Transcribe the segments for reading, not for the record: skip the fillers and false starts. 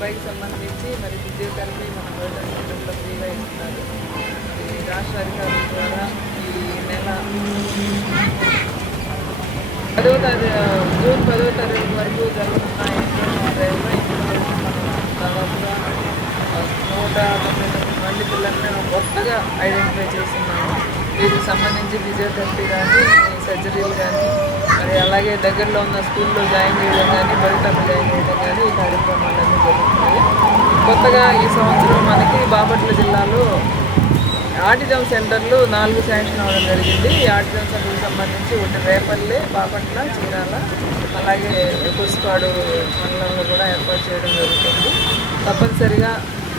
అబ్బాయికి సంబంధించి మరి ఫిజియోథెరపీ మన గవర్నమెంట్లో ఫ్రీగా ఇస్తున్నారు. మరి రాష్ట్ర అధికారుల ద్వారా ఈ నెల 10వ తారీఖు జూన్ 10వ తారీఖు వరకు జరుగుతున్న డ్రైవ్లో ఇప్పుడు మనం దాదాపుగా 199 మంది పిల్లల్ని మనం కొత్తగా ఐడెంటిఫై చేస్తున్నాము. వీటికి సంబంధించి ఫిజియోథెరపీ కానీ సర్జరీలు కానీ మరి అలాగే దగ్గరలో ఉన్న స్కూల్లో జాయిన్ చేయడం కానీ బడితరపు జాయిన్ చేయడం కానీ ఈ కార్యక్రమాలన్నీ జరుగుతున్నాయి. కొత్తగా ఈ సంవత్సరం మనకి బాపట్ల జిల్లాలో ఆటిజం సెంటర్లు 4 శాంక్షన్ అవ్వడం జరిగింది. ఈ ఆటిజం సెంటర్కి సంబంధించి ఒకటి రేపల్లె, బాపట్ల, చీరాల, అలాగే కుర్సుపాడు మండలంలో కూడా ఏర్పాటు చేయడం జరుగుతుంది. తప్పనిసరిగా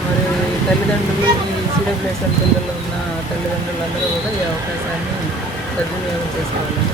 మరి తల్లిదండ్రులు ఈ సిడబ్ల్యూఎస్ఎల్ పిల్లలు ఉన్న తల్లిదండ్రులందరూ కూడా ఈ అవకాశాన్ని సద్వినియోగం చేసుకోవాలని